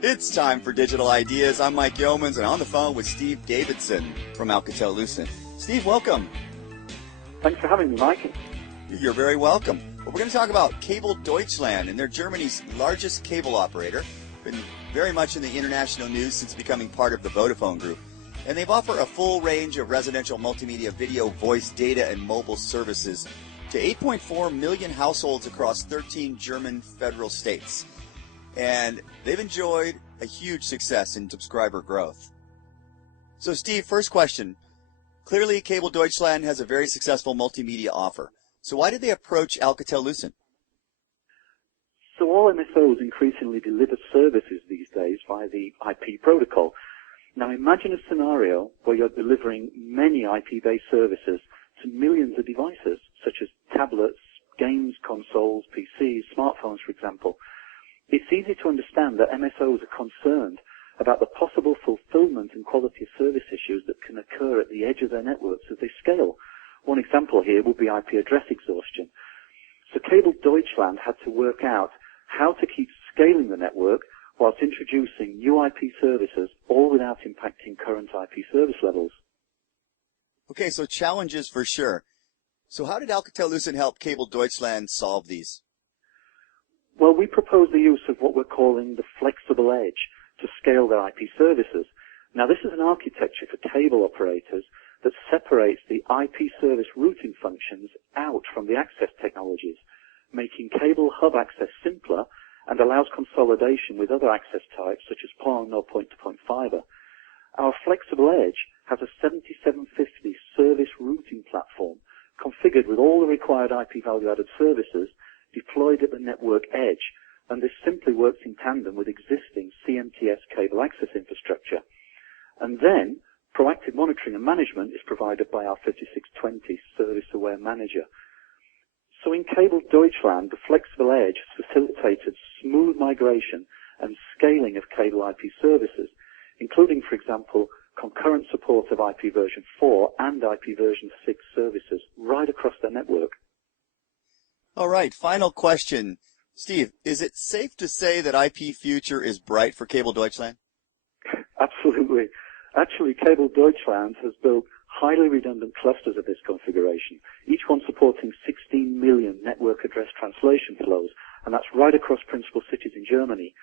It's time for Digital Ideas. I'm Mike Yeomans, and on the phone with Steve Davidson from Alcatel-Lucent. Steve, welcome. Thanks for having me, Mike. You're very welcome. Well, we're going to talk about Kabel Deutschland, and they're Germany's largest cable operator. Been very much in the international news since becoming part of the Vodafone Group. And they've offered a full range of residential multimedia, video, voice, data, and mobile services to 8.4 million households across 13 German federal states. And they've enjoyed a huge success in subscriber growth. So, Steve, first question. Clearly, Kabel Deutschland has a very successful multimedia offer. So why did they approach Alcatel-Lucent? So all MSOs increasingly deliver services these days via the IP protocol. Now imagine a scenario where you're delivering many IP-based services to millions of devices, such as tablets, games consoles, PCs, smartphones, for example. It's easy to understand that MSOs are concerned about the possible fulfillment and quality of service issues that can occur at the edge of their networks as they scale. One example here would be IP address exhaustion. So Kabel Deutschland had to work out how to keep scaling the network whilst introducing new IP services, all without impacting current IP service levels. Okay, so challenges for sure. So how did Alcatel-Lucent help Kabel Deutschland solve these? Well, we propose the use of what we're calling the flexible edge to scale their IP services. Now, this is an architecture for cable operators that separates the IP service routing functions out from the access technologies, making cable hub access simpler and allows consolidation with other access types such as PON or point-to-point fiber. Our flexible edge has a 7750 service routing platform configured with all the required IP value-added services deployed at the network edge, and this simply works in tandem with existing CMTS cable access infrastructure. And then, proactive monitoring and management is provided by our 5620 Service-Aware Manager. So in Kabel Deutschland, the flexible edge has facilitated smooth migration and scaling of cable IP services, including, for example, concurrent support of IP version 4 and IP version 6 services right across their network. All right, final question. Steve, is it safe to say that IP future is bright for Kabel Deutschland? Absolutely. Actually, Kabel Deutschland has built highly redundant clusters of this configuration, each one supporting 16 million network address translation flows, and that's right across principal cities in Germany.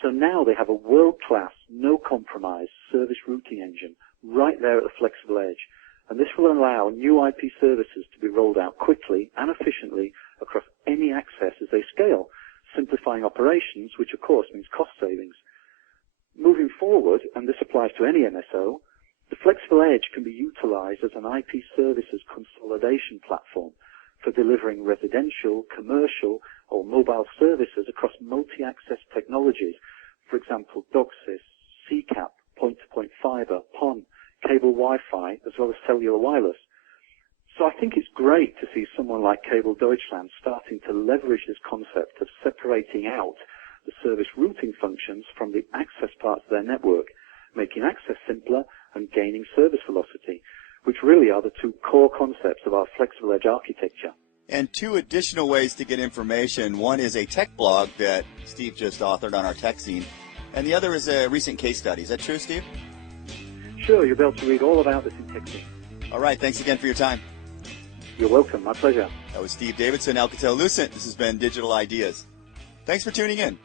So now they have a world-class, no-compromise service routing engine right there at the flexible edge, and this will allow new IP services to be rolled out quickly and efficiently across any access as they scale, simplifying operations, which of course means cost savings. Moving forward, and this applies to any MSO, the flexible edge can be utilized as an IP services consolidation platform for delivering residential, commercial, or mobile services across multi-access technologies, for example, DOCSIS, CCAP, point-to-point fiber, PON, cable Wi-Fi, as well as cellular wireless. So I think it's great to see someone like Kabel Deutschland starting to leverage this concept of separating out the service routing functions from the access parts of their network, making access simpler and gaining service velocity, which really are the two core concepts of our flexible edge architecture. And two additional ways to get information. One is a tech blog that Steve just authored on our tech scene, and the other is a recent case study. Is that true, Steve? Sure, you'll be able to read all about this in tech scene. All right, thanks again for your time. You're welcome, my pleasure. That was Steve Davidson, Alcatel-Lucent. This has been Digital Ideas. Thanks for tuning in.